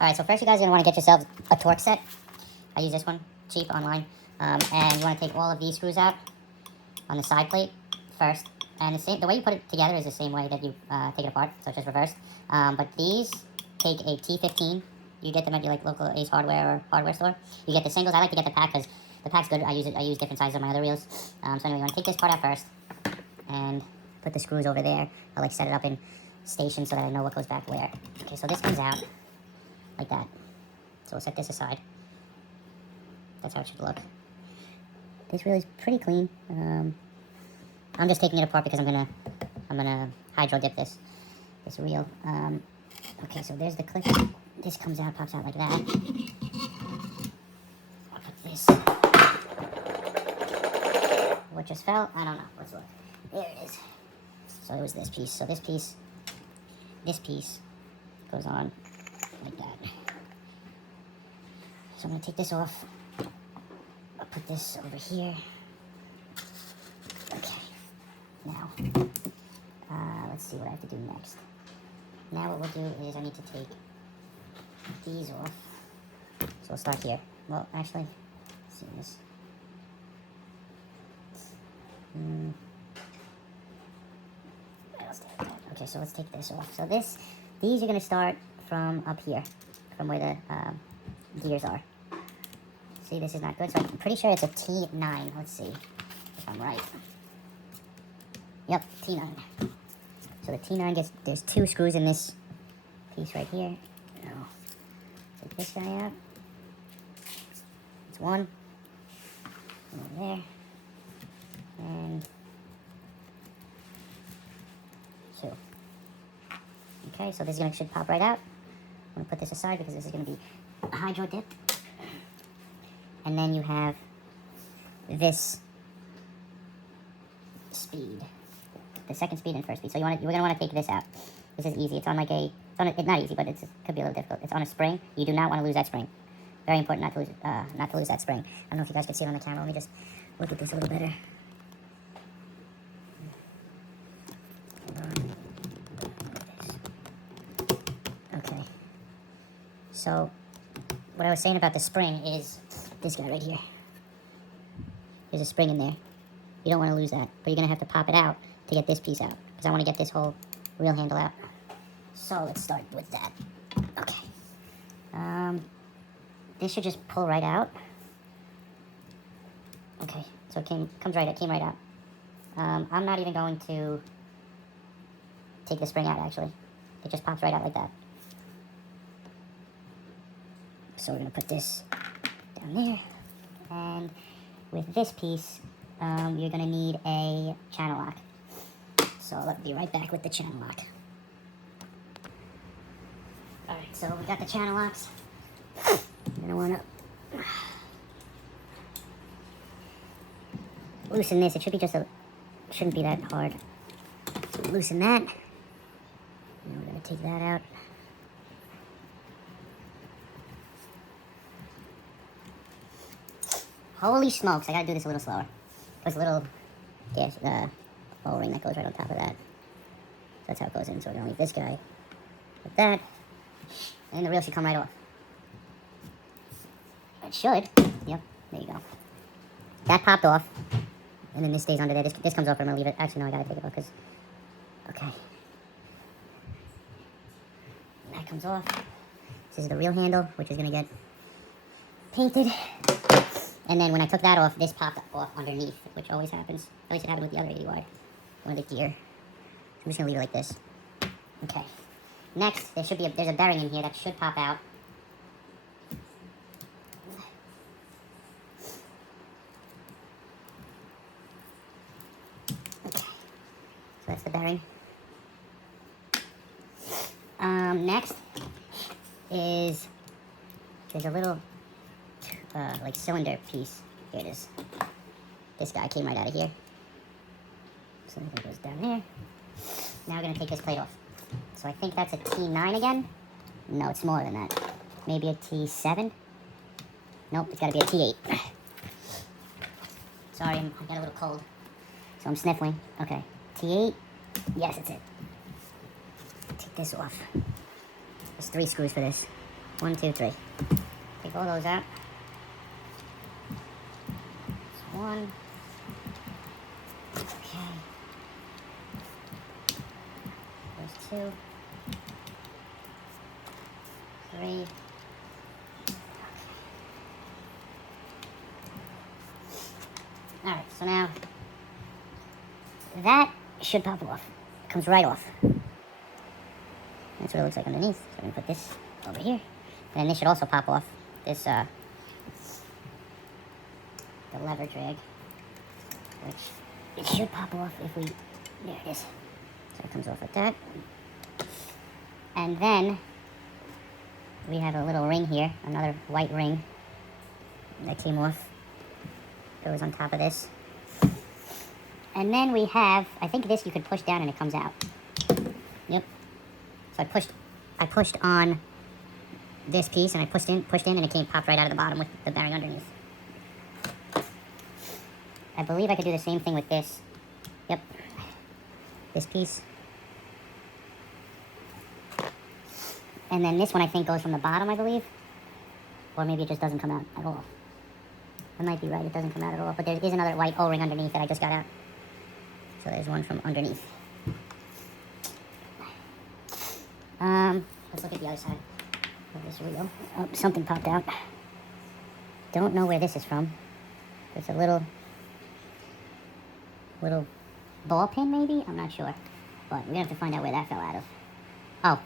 Alright, so first you guys are going to want to get yourselves a torque set. I use this one, cheap, online. And you want to take all of these screws out on the side plate first. And the way you put it together is the same way that you take it apart, so it's just reversed. But these take a T15. You get them at your local Ace Hardware or hardware store. You get the singles. I like to get the pack because the pack's good. I use different sizes on my other reels. So anyway, you want to take this part out first and put the screws over there. I set it up in stations so that I know what goes back where. Okay, so this comes out like that. So we'll set this aside. That's how it should look. This reel is pretty clean. I'm just taking it apart because I'm gonna hydro dip this reel. Okay, so there's the clip. This comes out, pops out like that. I'll put this. What just fell? I don't know. Let's look. There it is. So it was this piece. So this piece goes on like that. So I'm gonna take this off. I'll put this over here. Okay. Now, let's see what I have to do next. Now what we'll do is I need to take these off. So we'll start here. Well, actually, let's see this. Okay, so let's take this off. So these are going to start from up here, from where the gears are. See, this is not good, so I'm pretty sure it's a T9. Let's see if I'm right. Yep, T9. So the T9 there's two screws in this piece right here. Now, take this guy out. It's one. Over there. And two. Okay, so this should pop right out. I'm going to put this aside because this is going to be a hydro dip. And then you have this speed. The second speed and first speed. So you're going to want to take this out. This is easy. It's on it's not easy, but it could be a little difficult. It's on a spring. You do not want to lose that spring. Very important not to lose that spring. I don't know if you guys can see it on the camera. Let me just look at this a little better. Okay. So what I was saying about the spring is this guy right here. There's a spring in there. You don't want to lose that, but you're going to have to pop it out to get this piece out, because I want to get this whole reel handle out. So let's start with that. Okay. This should just pull right out. Okay, so it came right out. I'm not even going to take the spring out, actually. It just pops right out like that. So we're going to put this down there. And with this piece, you're going to need a channel lock. So I'll be right back with the channel lock. Alright, so we got the channel locks. You're going to want to loosen this. It should be shouldn't be that hard. So loosen that. And we're going to take that out. Holy smokes, I gotta do this a little slower. There's a little O-ring that goes right on top of that. So that's how it goes in. So we're gonna leave this guy like that. And the reel should come right off. It should. Yep, there you go. That popped off. And then this stays under there. This comes off, I'm gonna leave it. Actually, no, I gotta take it off because... Okay. That comes off. This is the reel handle, which is gonna get painted. And then when I took that off, this popped off underneath, which always happens. At least it happened with the other 80 wide. One of the gear. I'm just gonna leave it like this. Okay. Next, there's a bearing in here that should pop out. Okay. So that's the bearing. Next is there's a little cylinder piece. Here it is. This guy came right out of here. So that goes down there. Now we're going to take this plate off. So I think that's a T9 again. No, it's smaller than that. Maybe a T7. Nope, it's got to be a T8. Sorry, I got a little cold. So I'm sniffling. Okay, T8. Yes, that's it. Take this off. There's 3 screws for this. 1, 2, 3. Take all those out. That's 1. Okay. There's 2. 3. Alright, so now that should pop off. It comes right off. That's what it looks like underneath. So I'm going to put this over here. And then this should also pop off. This, the lever drag. Which it should pop off if we, there it is. So it comes off like that. And then we have a little ring here, another white ring that came off. Goes on top of this. And then we have, I think this you could push down and it comes out. Yep. So I pushed on this piece and I pushed in and it popped right out of the bottom with the bearing underneath. I believe I could do the same thing with this. Yep. This piece. And then this one I think goes from the bottom, I believe. Or maybe it just doesn't come out at all. I might be right, it doesn't come out at all. But there is another white O-ring underneath that I just got out. So there's one from underneath. Let's look at the other side of this wheel. Oh, something popped out. Don't know where this is from. It's a little ball pin maybe? I'm not sure. But we're gonna have to find out where that fell out of. Oh.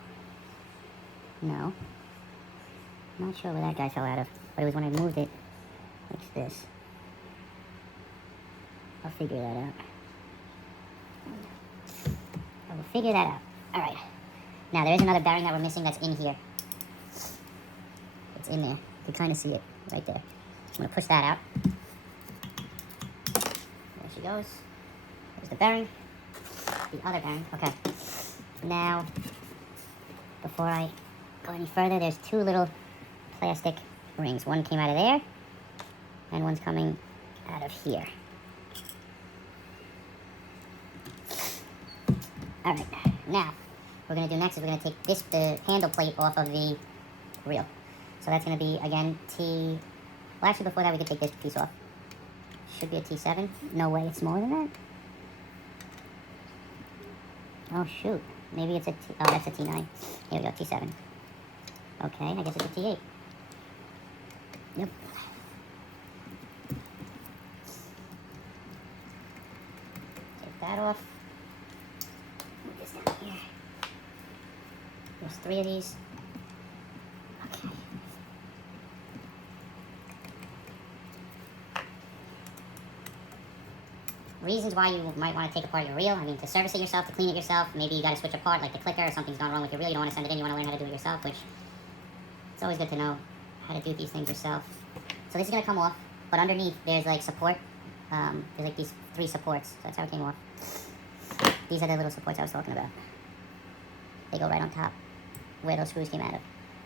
No. Not sure where that guy fell out of. But it was when I moved it like this. I'll figure that out. I will figure that out. Alright. Now there is another bearing that we're missing that's in here. It's in there. You can kind of see it right there. I'm going to push that out. There she goes. There's the bearing. The other bearing. Okay. Now, before I go any further, there's 2 little plastic rings. One came out of there, and one's coming out of here. Alright, now, what we're going to do next is we're going to take the handle plate off of the reel. So that's going to be, again, T... Well, actually, before that, we could take this piece off. Should be a T7. No way, it's smaller than that. Oh, shoot. Maybe it's a T... Oh, that's a T9. Here we go, T7. Okay, I guess it's a T8. Yep. Take that off. Move this down here. There's 3 of these. Okay. Reasons why you might want to take apart your reel. I mean, to service it yourself, to clean it yourself. Maybe you got to switch a part, like the clicker, or something's gone wrong with your reel. You don't want to send it in. You want to learn how to do it yourself, which it's always good to know how to do these things yourself. So this is going to come off, but underneath there's like support. There's like these 3 supports. So that's how it came off. These are the little supports I was talking about. They go right on top where those screws came out of.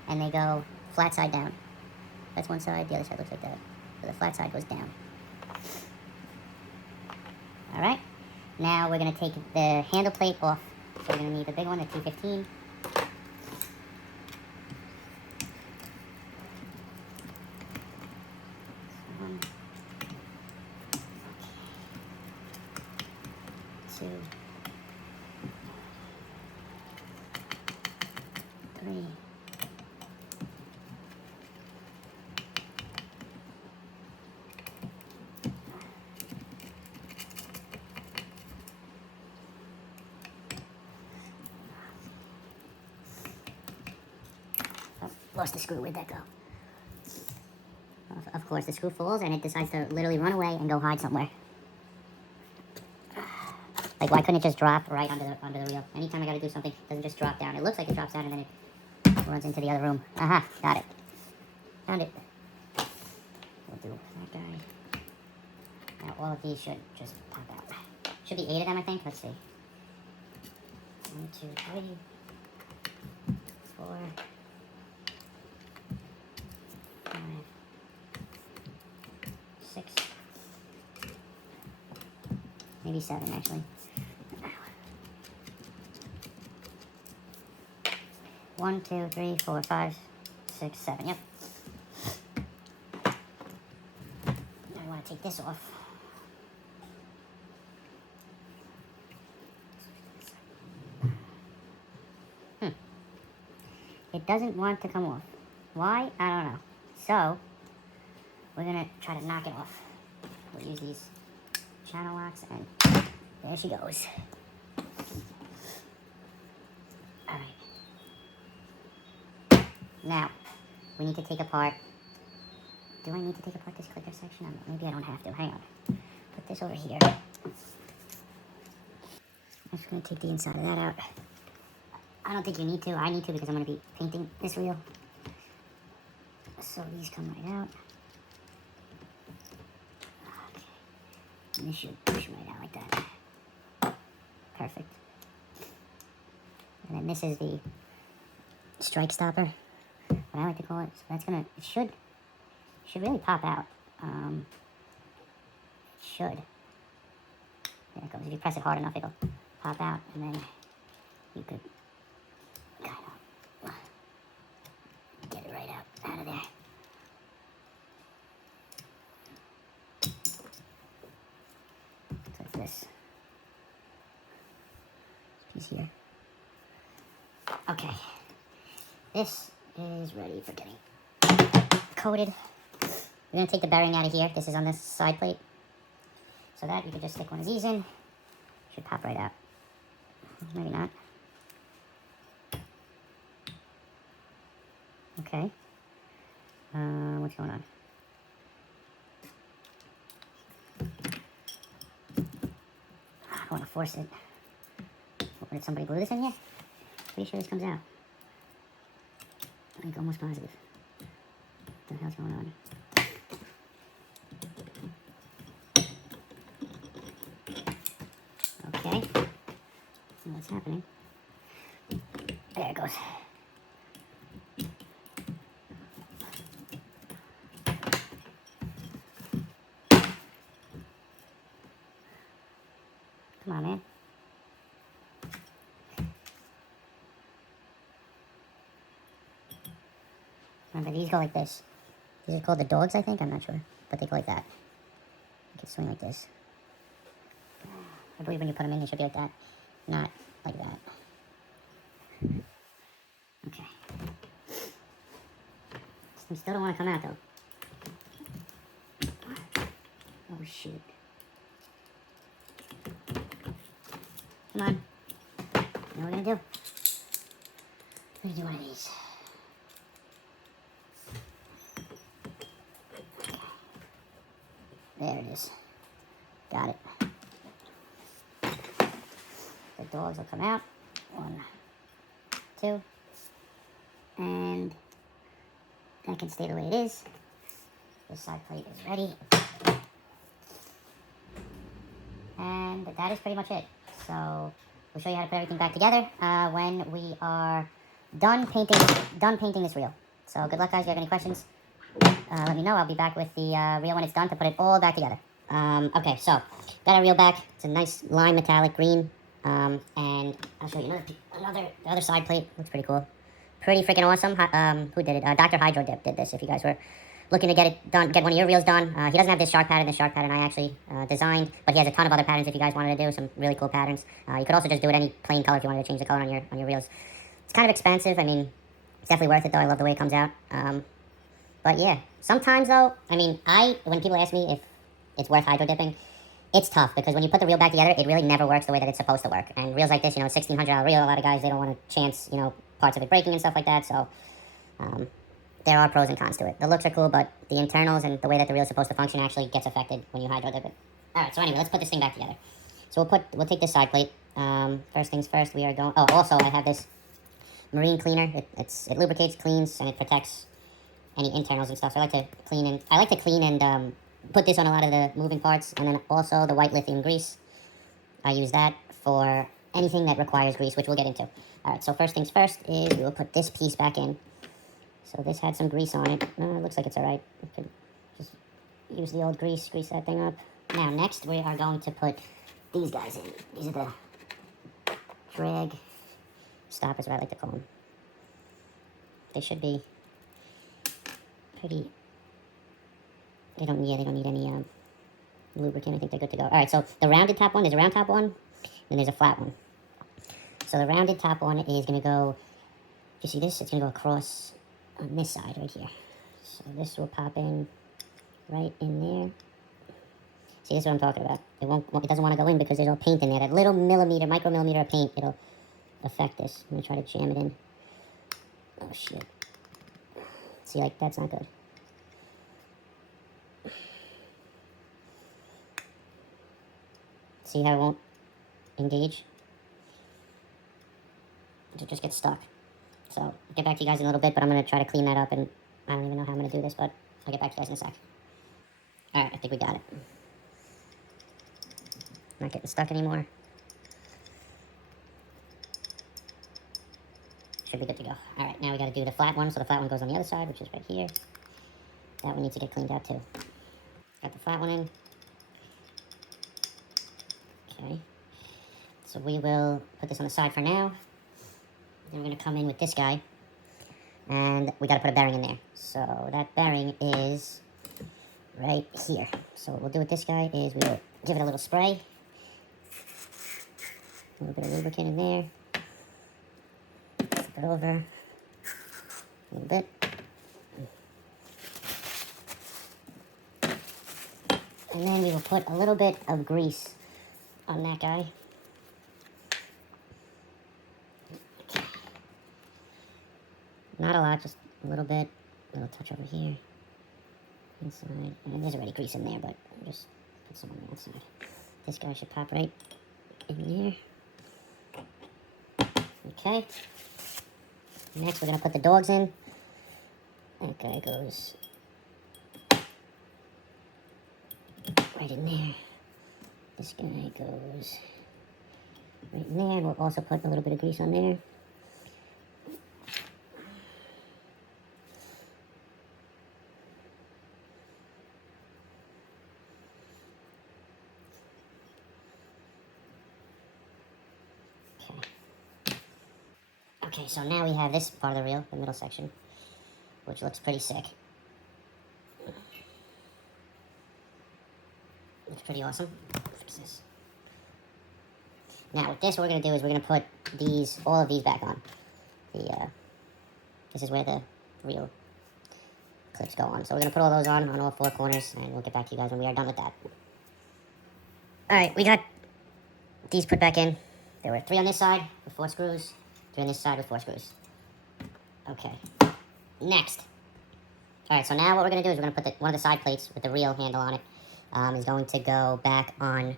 And they go flat side down. That's one side, the other side looks like that. So the flat side goes down. Alright, now we're going to take the handle plate off. So we're going to need the big one, the T15. Two, 3. Oh, lost the screw. Where'd that go? Of course, the screw falls and it decides to literally run away and go hide somewhere. Like, why couldn't it just drop right under the reel? Anytime I gotta do something, it doesn't just drop down. It looks like it drops down and then it runs into the other room. Aha, got it. Found it. We'll do that guy. Now all of these should just pop out. Should be 8 of them, I think. Let's see. 1, 2, 3, 4, 5, 6, maybe 7 actually. 1, 2, 3, 4, 5, 6, 7, yep. Now I want to take this off. It doesn't want to come off. Why? I don't know. So, we're going to try to knock it off. We'll use these channel locks, and there she goes. Alright. Now, we need to take apart... Do I need to take apart this clicker section? Maybe I don't have to. Hang on. Put this over here. I'm just going to take the inside of that out. I don't think you need to. I need to because I'm going to be painting this wheel. So these come right out. Okay. And this should push right out like that. Perfect. And then this is the strike stopper, what I like to call it. So that's going to, it should really pop out. It should. There it goes. If you press it hard enough, it'll pop out, and then you could kind of get it right out of there. So it's this piece here. Okay, this is ready for getting coated. We're going to take the bearing out of here. This is on this side plate. So that you can just stick one of these in. Should pop right out. Maybe not. Okay. What's going on? I don't want to force it. What, did somebody glue this in here? Pretty sure this comes out. I think almost positive. What the hell's going on? Okay. See what's happening. There it goes. Come on, man. Remember, these go like this. These are called the dogs, I think. I'm not sure. But they go like that. You can swing like this. I believe when you put them in, they should be like that. Not like that. Okay. I still don't want to come out, though. Oh, shoot. Come on. You know what we're going to do? We're going to do one of these. There it is. Got it. The dogs will come out. 1, 2. And that can stay the way it is. This side plate is ready. And that is pretty much it. So we'll show you how to put everything back together when we are done painting this reel. So good luck, guys. If you have any questions, let me know. I'll be back with the reel when it's done to put it all back together. Okay, so got our reel back. It's a nice lime metallic green. And I'll show you the other side plate. Looks pretty cool. Pretty freaking awesome. Who did it? Dr. Hydro did this. If you guys were looking to get it done, get one of your reels done. He doesn't have this shark pattern. This shark pattern I actually designed, but he has a ton of other patterns if you guys wanted to do some really cool patterns. You could also just do it any plain color if you wanted to change the color on your reels. It's kind of expensive. I mean, it's definitely worth it though. I love the way it comes out. But yeah, sometimes though, I mean, when people ask me if it's worth hydro dipping, it's tough because when you put the reel back together, it really never works the way that it's supposed to work. And reels like this, you know, $1,600 reel, a lot of guys, they don't want to chance, you know, parts of it breaking and stuff like that. So there are pros and cons to it. The looks are cool, but the internals and the way that the reel is supposed to function actually gets affected when you hydro dip it. All right, so anyway, let's put this thing back together. So we'll take this side plate. First things first, we are going. Oh, also I have this marine cleaner. It lubricates, cleans, and it protects any internals and stuff. So I like to clean and put this on a lot of the moving parts, and then also the white lithium grease. I use that for anything that requires grease, which we'll get into. All right, so first things first is we will put this piece back in. So this had some grease on it. It looks like it's all right. We could just use the old grease that thing up. Now, next we are going to put these guys in. These are the drag stoppers, what I like to call them. They should be pretty, they don't need any lubricant. I think they're good to go. All right, so the rounded top one, there's a round top one, and there's a flat one. So the rounded top one is going to go, if you see this, it's going to go across on this side right here. So this will pop in right in there. See, this is what I'm talking about. It doesn't want to go in because there's all paint in there. That little millimeter, micromillimeter of paint, it'll affect this. I'm going to try to jam it in. Oh, shit. See, like, that's not good. See how it won't engage? It just gets stuck. So, I'll get back to you guys in a little bit, but I'm going to try to clean that up, and I don't even know how I'm going to do this, but I'll get back to you guys in a sec. Alright, I think we got it. Not getting stuck anymore. Should be good to go. Alright, now we got to do the flat one, so the flat one goes on the other side, which is right here. That one needs to get cleaned out too. Got the flat one in. Okay. So we will put this on the side for now. Then we're going to come in with this guy. And we got to put a bearing in there. So that bearing is right here. So what we'll do with this guy is we will give it a little spray. A little bit of lubricant in there. Flip it over. A little bit. And then we will put a little bit of grease on that guy. Okay. Not a lot, just a little bit. A little touch over here. Inside. And there's already grease in there, but just put some on the outside. This guy should pop right in there. Okay. Next, we're going to put the dogs in. That guy goes right in there. This guy goes right in there. And we'll also put a little bit of grease on there. Okay, so now we have this part of the reel, the middle section, which looks pretty sick. Looks pretty awesome. Fix this. Now with this, what we're going to do is we're going to put all of these back on. This is where the reel clips go on. So we're going to put all those on all four corners, and we'll get back to you guys when we are done with that. Alright, we got these put back in. There were 3 on this side with 4 screws. 3 on this side with 4 screws. Okay. Next. Alright, so now what we're going to do is we're going to put one of the side plates with the reel handle on it is going to go back on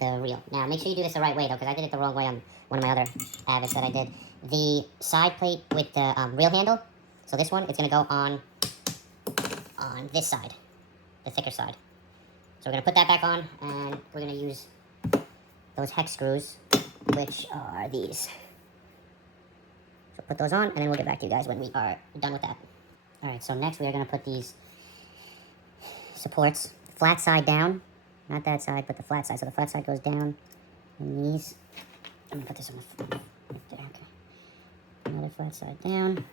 the reel. Now, make sure you do this the right way, though, because I did it the wrong way on one of my other Avets that I did. The side plate with the reel handle, so this one, it's going to go on this side, the thicker side. So we're going to put that back on, and we're going to use those hex screws, which are these. So put those on, and then we'll get back to you guys when we are done with that. Alright, so next we are going to put these supports flat side down. Not that side, but the flat side. So the flat side goes down, and these... I'm going to put this on the right there, okay. Another flat side down.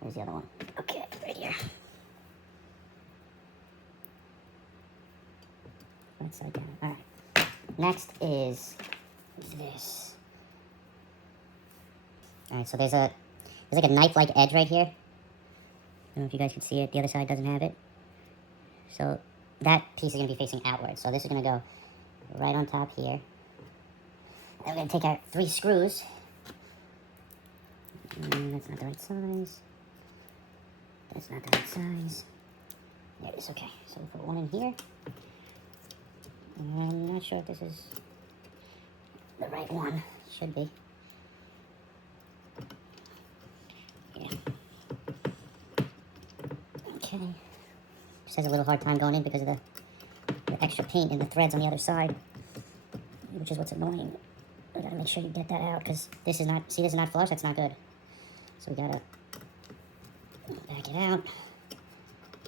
Where's the other one? Okay, right here. Flat side down. Alright. Next is this. Alright, so there's like a knife-like edge right here. I don't know if you guys can see it. The other side doesn't have it. So that piece is going to be facing outward. So this is going to go right on top here. Then we're going to take our 3 screws. That's not the right size. That's not the right size. There it is. Okay, so we'll put one in here. I'm not sure if this is the right one. Should be. Yeah. Okay. Just has a little hard time going in because of the extra paint and the threads on the other side, which is what's annoying. I gotta make sure you get that out because this is not, see, this is not flush, that's not good. So we gotta back it out.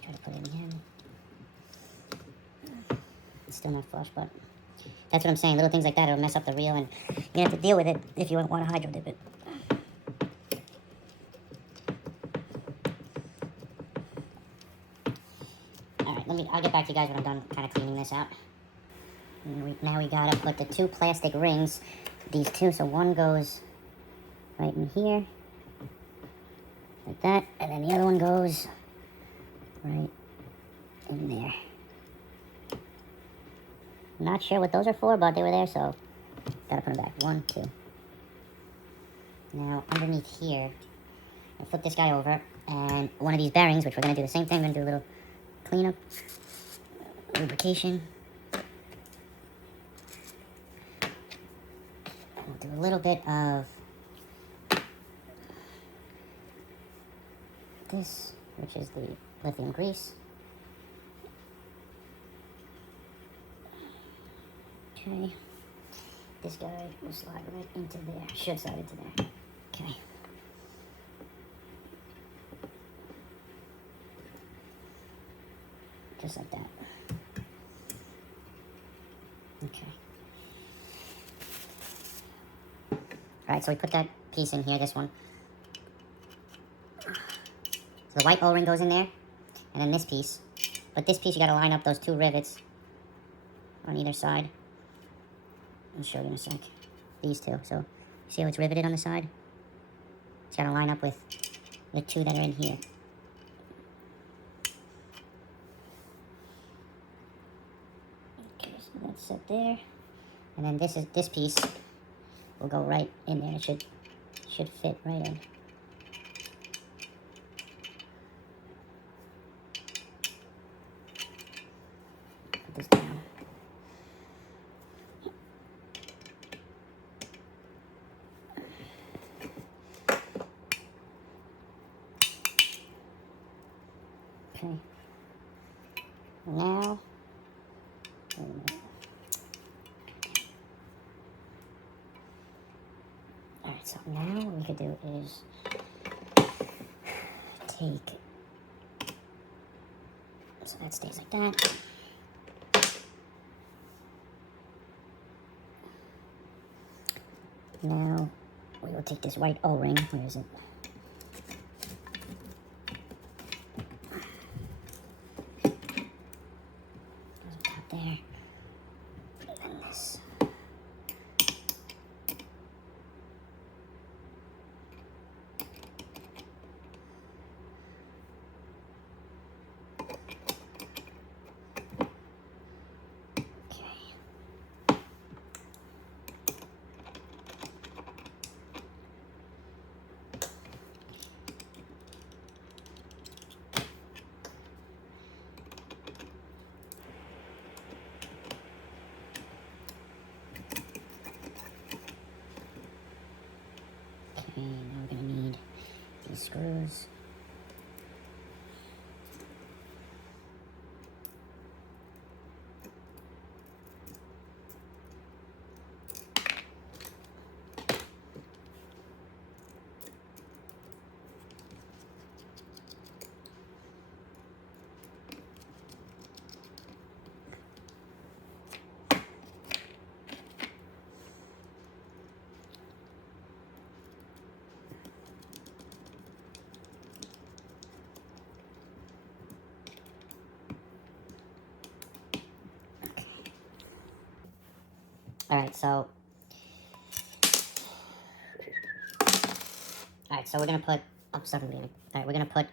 Try to put it in again. It's still not flush, but that's what I'm saying. Little things like that, it'll mess up the reel, and you have to deal with it if you want to hydro dip it. Alright, I'll get back to you guys when I'm done kind of cleaning this out. Now we gotta put the 2 plastic rings, these 2, so one goes right in here, like that, and then the other one goes right in there. Not sure what those are for, but they were there, so gotta put them back. 1, 2. Now, underneath here, I'll flip this guy over, and one of these bearings, which we're gonna do the same thing, we're gonna do a little cleanup, lubrication. We'll do a little bit of this, which is the lithium grease. Okay. This guy will slide right into there. Should slide into there. Okay. Just like that. Okay. Alright, so we put that piece in here, this one. So the white O-ring goes in there, and then this piece. But this piece, you gotta line up those 2 rivets on either side. I'll show you in a sec. These 2. So, see how it's riveted on the side? It's gotta line up with the 2 that are in here. Okay, so that's set there. And then this piece will go right in there. It should fit right in. Put this down. Okay. Now, wait a minute. Alright, so now what we could do is take, so that stays like that. Now we will take this white O-ring, where is it? There, and then this. Okay, now we're gonna need these screws. Alright, so we're gonna put we're gonna put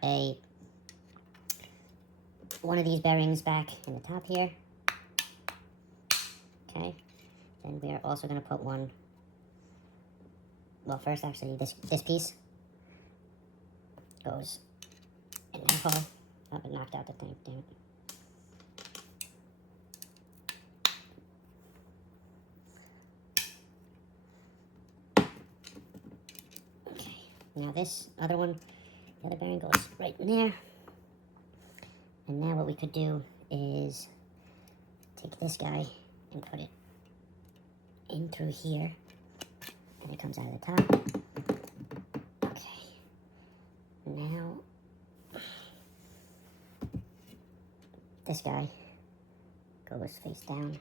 one of these bearings back in the top here. Okay. Then we are also gonna put one, well, first actually this piece goes in that hole. Oh, it knocked out the thing, damn it. Now this other one, the other bearing goes right in there. And now what we could do is take this guy and put it in through here. And it comes out of the top. Okay. Now, this guy goes face down.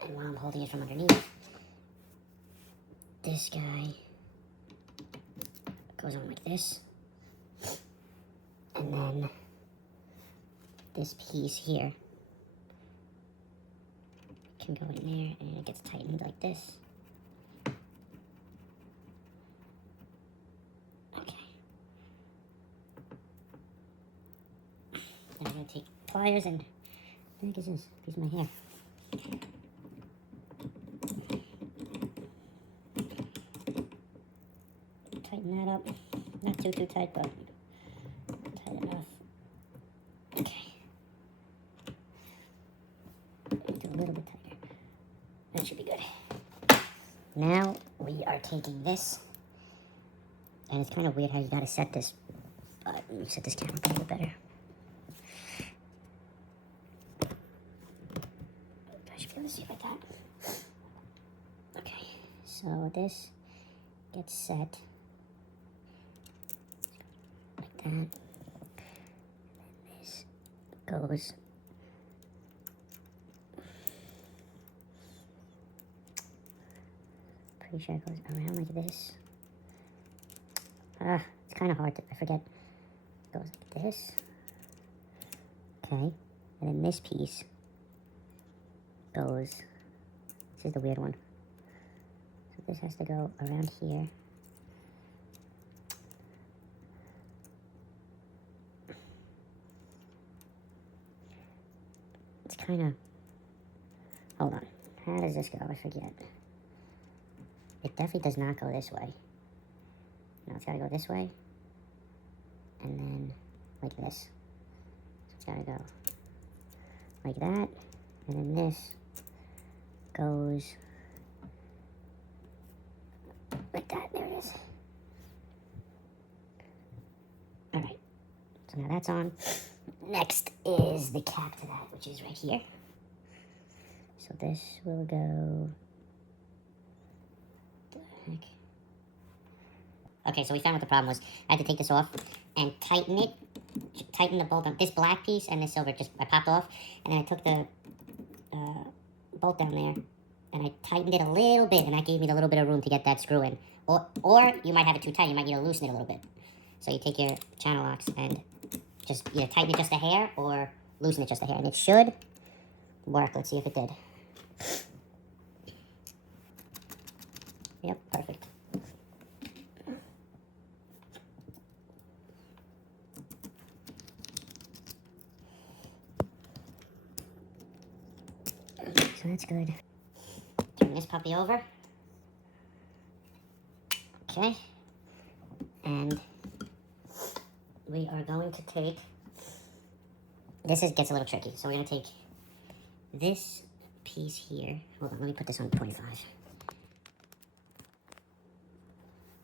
And while I'm holding it from underneath, this guy goes on like this, and then this piece here can go in there, and it gets tightened like this. Okay. Then I'm going to take pliers and, what the heck is this? Piece of my hair. Tighten that up. Not too tight, but tight enough. Okay. Do a little bit tighter. That should be good. Now we are taking this, and it's kind of weird how you gotta set this. Let me set this camera up a little better. I should be able to see it like that. Okay, so this gets set like that. And this goes pretty sure it goes around like this. It's kind of hard to, I forget. It goes like this. Okay, and then this piece goes, this is the weird one. So this has to go around here. It's kind of, hold on, how does this go? I forget. It definitely does not go this way. No, it's gotta go this way. And then like this. So it's gotta go like that. And then this goes like that. There it is. Alright. So now that's on. Next is the cap to that, which is right here. So this will go. Okay, so we found what the problem was. I had to take this off and tighten it. Tighten the bolt on this black piece and this silver. Just I popped off, and then I took the bolt down there and I tightened it a little bit, and that gave me a little bit of room to get that screw in. Or you might have it too tight. You might need to loosen it a little bit. So you take your channel locks and just either tighten it just a hair or loosen it just a hair, and it should work. Let's see if it did. Yep, perfect. So that's good. Turn this puppy over. Okay. And we are going to take, this gets a little tricky. So we're going to take this piece here. Hold on, let me put this on 0.5.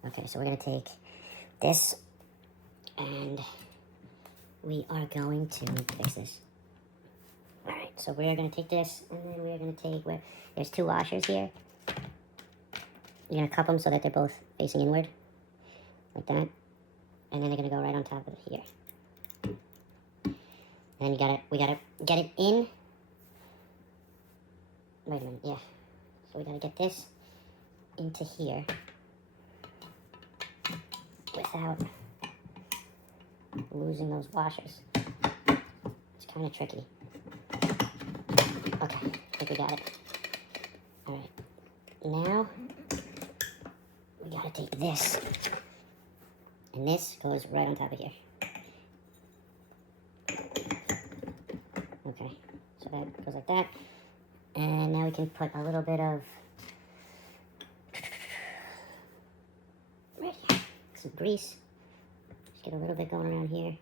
Okay, so we're going to take this, and we are going to fix this. Alright, so we're going to take this, and then we're going to take, there's two washers here. You're going to cup them so that they're both facing inward, like that. And then they're going to go right on top of here. And then we got to get it in. Wait a minute, yeah. So we got to get this into here without losing those washers. It's kind of tricky. Okay, I think we got it. Alright, now we gotta take this, and this goes right on top of here. Okay, so that goes like that, and now we can put a little bit of right here, some grease. Just get a little bit going around here.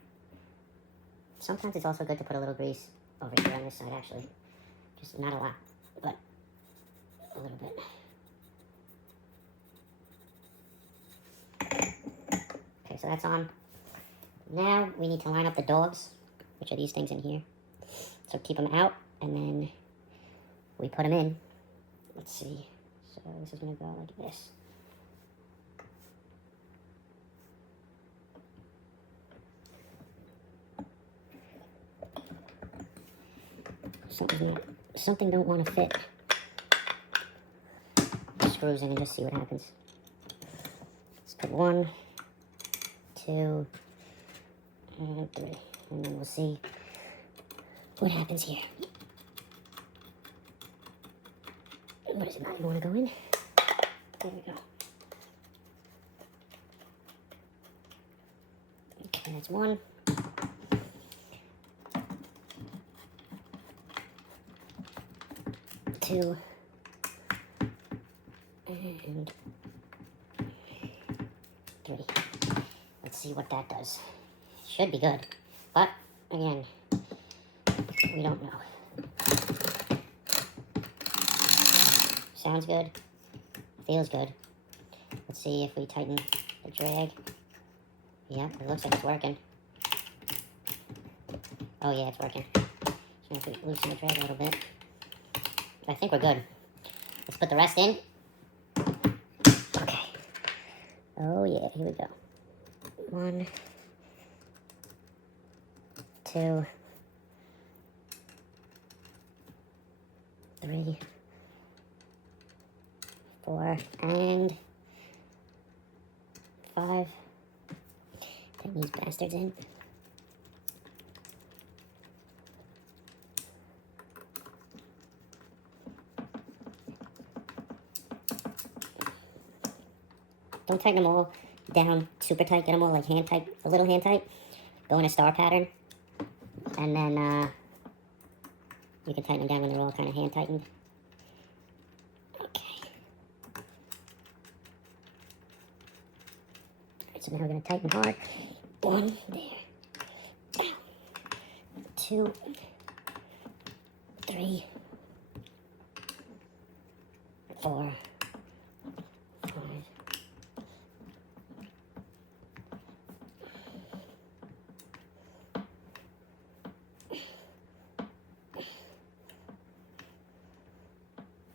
Sometimes it's also good to put a little grease over here on this side, actually. Just not a lot, but a little bit. Okay, so that's on. Now we need to line up the dogs, which are these things in here. So keep them out, and then we put them in. Let's see. So this is going to go like this. Something don't want to fit. Screws in and just see what happens. Let's put 1, 2, and 3, and then we'll see what happens here. What does it not even want to go in? There we go. Okay, that's one. Two. And three. Let's see what that does. Should be good. But, again, we don't know. Sounds good. Feels good. Let's see if we tighten the drag. Yep, it looks like it's working. Oh yeah, it's working. So if we loosen the drag a little bit. I think we're good. Let's put the rest in. Okay. Oh yeah, here we go. 1, 2, 3, 4, and 5. Put these bastards in. Don't tighten them all down super tight. Get them all like hand tight, a little hand tight. Go in a star pattern. And then you can tighten them down when they're all kind of hand tightened. Okay. Alright, so now we're going to tighten hard. 1, there. 2, 3, 4, 5.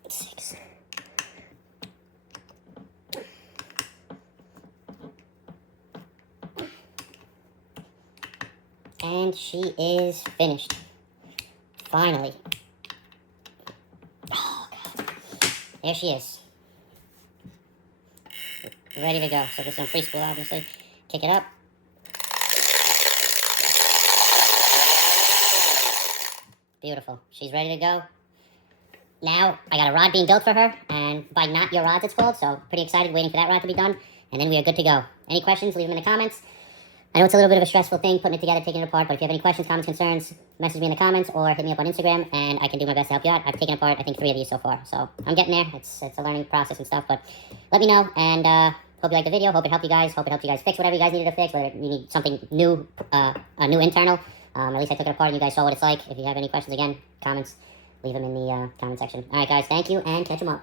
6. And she is finished. Finally. Oh, God. There she is. Ready to go. So this is on free spool, obviously. Kick it up. Beautiful. She's ready to go. Now, I got a rod being built for her, and by Not Your Rods it's called, so pretty excited, waiting for that rod to be done, and then we are good to go. Any questions, leave them in the comments. I know it's a little bit of a stressful thing, putting it together, taking it apart, but if you have any questions, comments, concerns, message me in the comments, or hit me up on Instagram, and I can do my best to help you out. I've taken apart, I think, 3 of these so far, so I'm getting there. It's a learning process and stuff, but let me know, and hope you liked the video, hope it helped you guys, fix whatever you guys needed to fix, whether you need something new, a new internal. At least I took it apart and you guys saw what it's like. If you have any questions, again, comments, leave them in the comment section. Alright guys, thank you, and catch them up.